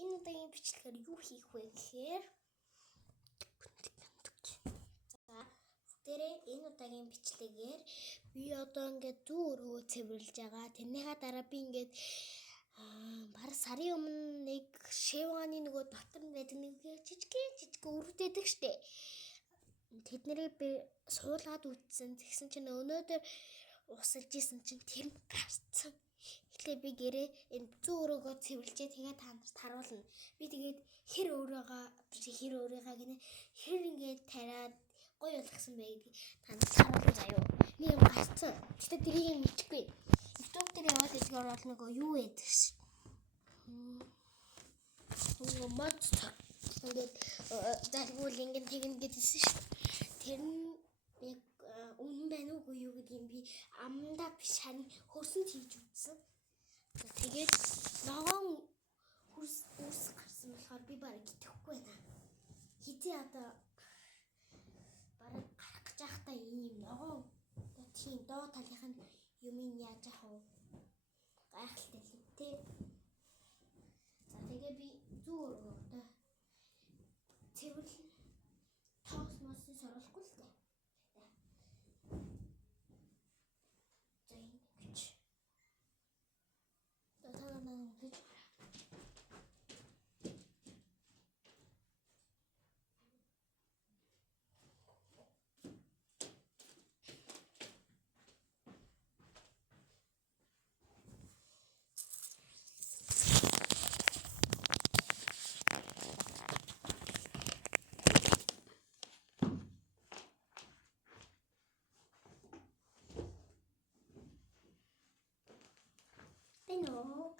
Энэ удаагийн бичлэгээр юу хийх вэ гэхээр за бүгдээрээ энэ удаагийн бичлэгээр би одоо ингээд зүү өргөө цэвэрлж байгаа. Тэрнийхээ дараа би ингээд баг сарын өмнө нэг шиваны нөгөө дотор нь байдаг нэг жижиг өрөвдөйдэг штэ. Тэднэрийг би суулгаад үтсэн. Тэгсэн чинь өнөөдөр усалж исэн чинь тэр гарцсан. Эхлээ би гэрээ энэ зүү өрөөгөө цэвэрлжээ. Тэгээд та нарт харуулна. Би тэгээд хэр өөрийгөө гинэ хэр ингээд тариад гоё болгосон бэ гэдгийг та нарт харуулна заяа. Нэг юм гарцсан. Гэтэ тэрийг мэдхгүй. YouTube дээр яваад эдгээр бол нөгөө юу байдаг ш. Мод ингээд залгуул ингээд тэгнэ гэдсэн ш. Тэр нь яг үнэн байна уугүй юу гэдгийг би амдаа биш харин хөрсөнд хийж үзсэн. Тэгээд ногоон хөрс гарсан болохоор би бараг итгэхгүй байна. Хизээ одоо бараг гарах гэж байхдаа ийм ногоон тийм доо талынх нь юм яаж яах вэ? Гайхалтай л тий. За тэгээ би зүү өргөө цэвэрлэн тоос мосын соролхгүй л дээ. За энэ гэж. Татаа наа гэж. Бинок.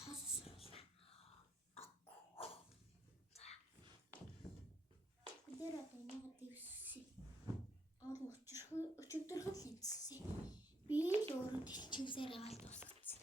Тоос дээр одоо нэг дэвсээ. Олон өчигдөрхөн л эцсээ. Би л өөрөө дэлчинсээр аваад дуусгацсан.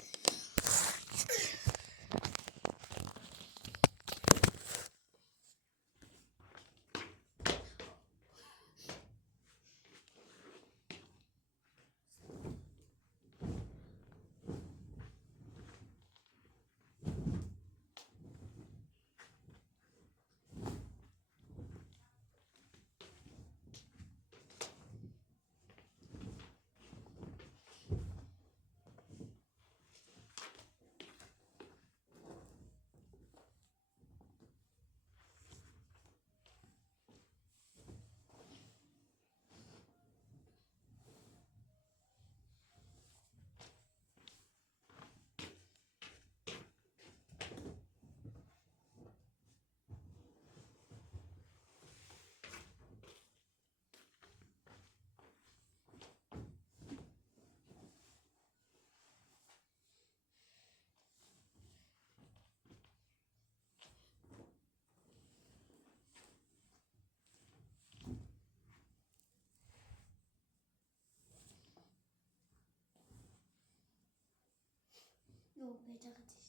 Юу байж байгаа гэж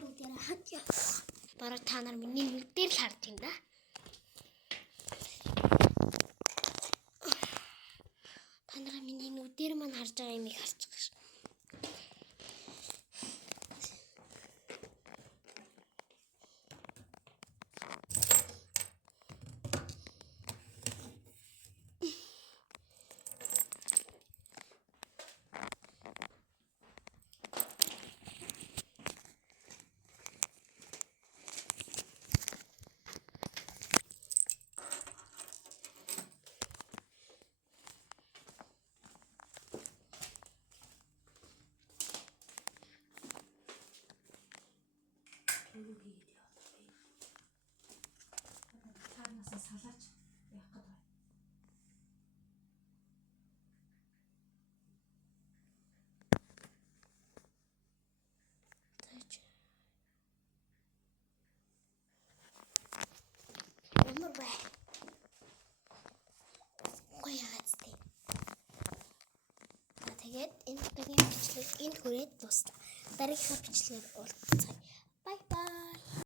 бүгдээрээ хат яа. Бараг та нар миний нүд дээр л харж байна да. Та нар миний нүд дээр маань харж байгаа юмыг харчих ш. Цаанаасаа салаач яах гээд байна. Ямар бай. Гоёцтэй. Тэгээд энэ удаагийн бичлэг энд хүрээд дуслаа. Дараагийнхаа бичлэгээр уулзцгаая.